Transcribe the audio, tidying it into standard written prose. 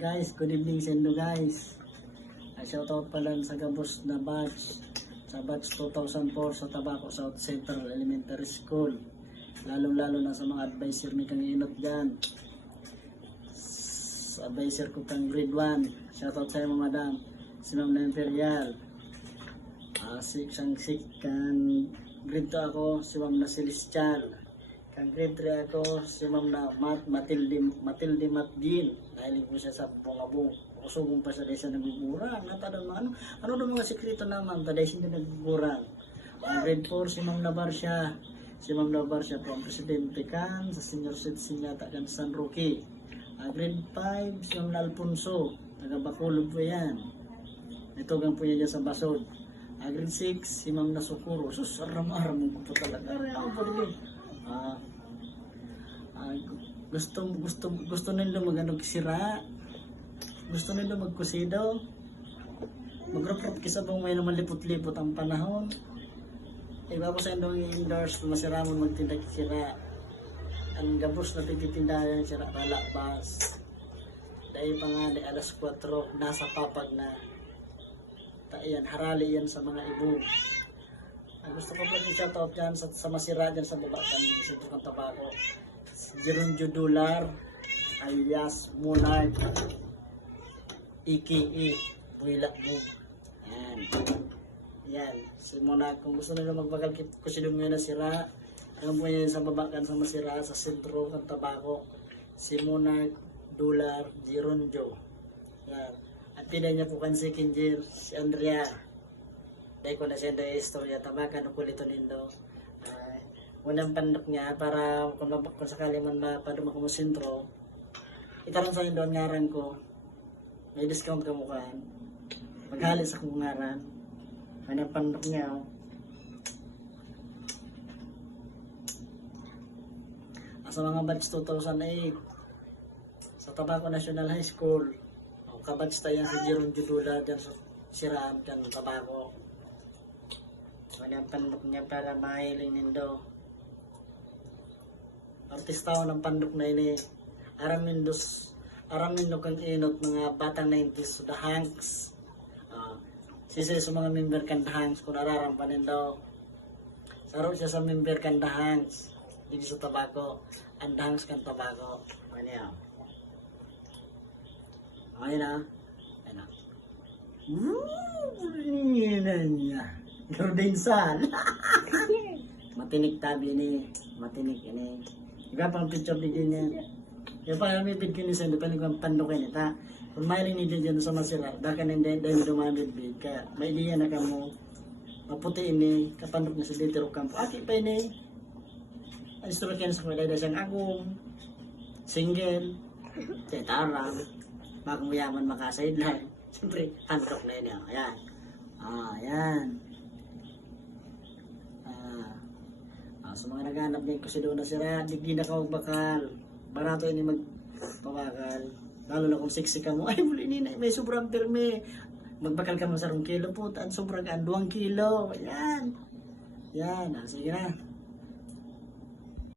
Guys, good evening sa inyo guys. Shoutout pala sa gabos na batch. Sa batch 2004 sa Tabaco South Central Elementary School. Lalong-lalo na sa mga advisor ni Kang Inot dyan. Sa advisor ko kang grade 1. Shoutout sa iyo madam. Si Ma'am na Imperial. Kang grade 2 ako, si Ma'am na Celestial. Kang grade 3 ako, si Ma'am na Matilde Matgin. Dahil ko siya sa bungabong. Usubong pa siya dahil siya nagugurang. Ano daw mga sekreto naman, dahil siya nagugurang. Grade 4, si Ma'am Nabarsia. Si Ma'am Nabarsia po ang presidente kan sa senior citizen yata kan San Roque. Grade 5, si Ma'am Alfonso. Taga Bacolod po yan. Ito gang po yan sa Basod. Grade 6, si Ma'am Nasukuro. Sus, aram-aram ko po talaga. Gusto nila mag-anog sira. Gusto nila magkusido. Mag-rap-rap kisa pong may naman lipot-lipot ang panahon. Iba ko sa indong i-endorse, masira mo magtindag sira. Ang gabos na tititindahan sira kalakbas. Dahil pa nga di alas 4, nasa papag na. Yan, harali yan sa mga ibo. Gusto ko pala i-shoutout yan sa masira dyan sa baba kami sa Tukang Tabaco. Jeronjo Dular alias Monarch a.k.a. Builak Boom. Yan, si Monarch. Kung gusto nila magbagal ko silong nyo na sira, ang po yan sa baba kan sa masira sa sentro ng Tabaco. Si Monarch Dular Jeronjo. Yan. At pinay niya po kan si Kinjir, si Andrea. Dahil ko na siya na istorya, tabakan o kulito nindo. Unang pandok niya para kung sakali man mapaduma ko mo sentro, itaran sa doon ngaran ko, may discount ka mukhaan. Maghali sa kong ngaran. Unang pandok niya. Sa mga batch 2008, sa Tabaco National High School, kabatch tayo si Jeronjo Dula dyan sa Siraan kan Tabaco. Ang pandok niya para mahiling nindo. Artista ko ng pandok na ini. Aram nindo kang Inot mga batang 90s, The Hanks. Sisi sa mga member kan The Hanks kung nararampan nindo. Saro siya sa member kan The Hanks. Hindi sa Tabaco. Ang The Hanks kan Tabaco. Ano yan? Ayun na. Ayun na. Niya. Gordensal. Matinik tabi ni. Matinik ini. Iba pang picture di dyan yan. Kaya pa may pid kini sa hindi pa nagpang pandukin ita. Kung mailing ni dyan sa masira, baka hindi dahil dumamid bid. Kaya may idea na ka mo. Maputi ini. Kapandok na sa Ditero Campo. Aki pa ini. Instrument sa kulay siyang agong. Single. Tetarang. Magmuyaman makasidlan. Siyempre, handok na yun. Ayan. Ayan. So mga naghanap din kasi doon na sira, di na ka magbakal. Barato yun yung magpabakal. Lalo na kung sexy ka mo, ay muli nina, may sobrang pirme. Magbakal ka mo sa 1 kilo po, sobrang 2 kilo. Ayan. Yan. Sige na.